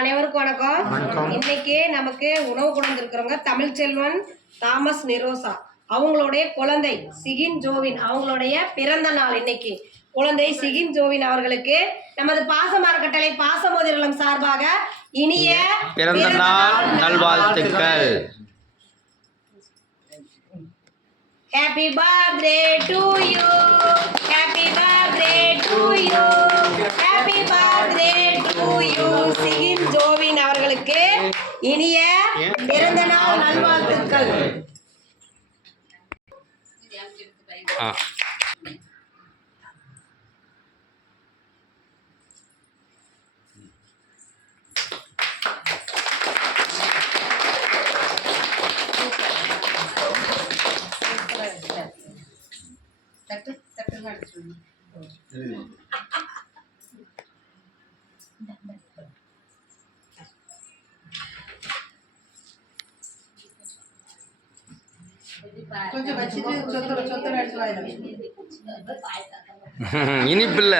அனைவருக்கும் வணக்கம். இன்னைக்கு நமக்கு உணவு கொண்டு வந்திருக்கிறவங்க தமிழ்ச்செல்வன் தாமஸ் நிரோசா, அவங்களுடைய குழந்தை சிகின் ஜோவின், அவங்களுடைய பிறந்த நாள் இன்னைக்கு. குழந்தை சிகின் ஜோவின் அவர்களுக்கு நமது பாச அறக்கட்டளை பாசமோதிரம் சார்பாக இனிய பிறந்த நாள் நல்வாழ்த்துக்கள். Happy birthday to you, happy birthday to you, happy birthday to you. சிகின் ஜோவின் அவர்களுக்கு இனிய பிறந்த நாள் நல்வாழ்த்துக்கள். இனிப்பில்ல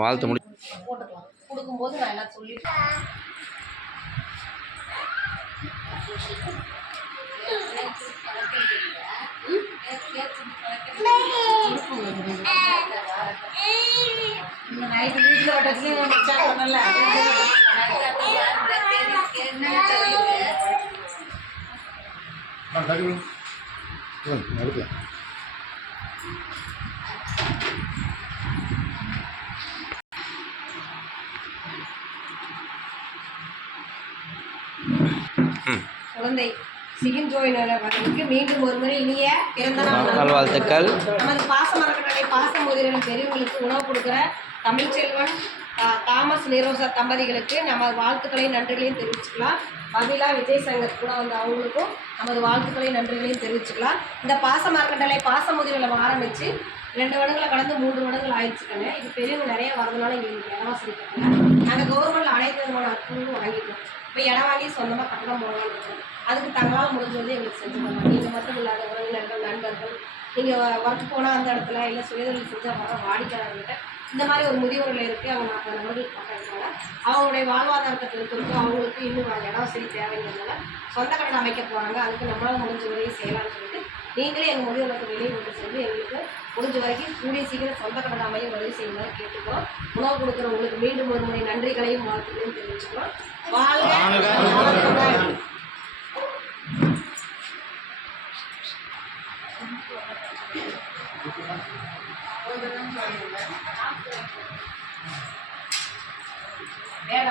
வாழ்த்து முடி கொடுக்கும்போது நான் எல்லாம் சொல்லிட்டேன். நைட்டு வீட்டில் வட்டத்துலேயும் பண்ணல. குழந்தை சிகின் ஜோவின் அவர்களுக்கு மீண்டும் ஒரு முறை இனிய பிறந்த நாள் நல்வாழ்த்துக்கள். நமது பாச அறக்கட்டளை பாசமோதிரம் பெரியவங்களுக்கு உணவு கொடுக்குற தமிழ்ச்செல்வன் தாமஸ் நிரோசா தம்பதிகளுக்கு நமது வாழ்த்துக்களையும் நன்றிகளையும் தெரிவிச்சுக்கலாம். மகிழா விஜய் சங்கர் கூட வந்து அவங்களுக்கும் நமது வாழ்த்துக்களையும் நன்றிகளையும் தெரிவிச்சுக்கலாம். இந்த பாச அறக்கட்டளை பாசமோதிரம் ஆரம்பித்து 2 வருடங்களை கடந்து 3 வருடங்கள் ஆயிடுச்சுக்கங்க. இது பெரியவங்க நிறைய வரதுனால எங்களுக்கு இடம் வசதி கட்டல. நாங்கள் கவர்மெண்ட்டில் அனைத்து விதமான அற்புதமும் வாங்கிட்டோம். இப்போ இடம் வாங்கி சொந்தமாக கட்டணம் போடலாம்னு இருக்கோம். அதுக்கு தங்களால் முடிஞ்சது எங்களுக்கு செஞ்சு தரலாம். நீங்கள் மட்டும் இல்லாத உறவினர்கள், நண்பர்கள், நீங்கள் ஒர்க் போனால் அந்த இடத்துல இல்லை சுயதொழில் செஞ்சால் வர வாடிக்கையாளர்கிட்ட இந்த மாதிரி ஒரு முதியோர்கள் இருக்குது. அவங்க 40 நபர்கள் பக்கம் இருக்காங்க. அவங்களுடைய வாழ்வாதாரத்தை பொறுத்திருக்கும். அவங்களுக்கு இன்னும் இடம் வசதி தேவைங்கிறதுனால சொந்த கட்டணம் அமைக்க போகிறாங்க. அதுக்கு நம்மளால் முடிஞ்ச வரையும் செய்யலாம்னு சொல்லிட்டு நீங்களே எங்கள் முதியோர்களுக்கு வெளியே கொண்டு சென்று எங்களுக்கு முடிஞ்ச வரைக்கும் கூடிய சீக்கிரம் சொந்த கட்டணம் அமைய உதவி செய்யுமாறு கேட்டுக்கிறோம். உணவு கொடுக்குறவங்களுக்கு மீண்டும் ஒரு முறை நன்றிகளையும் வாழ்த்துக்களையும் தெரிவிச்சுக்கிறோம். வாழ்க. வேற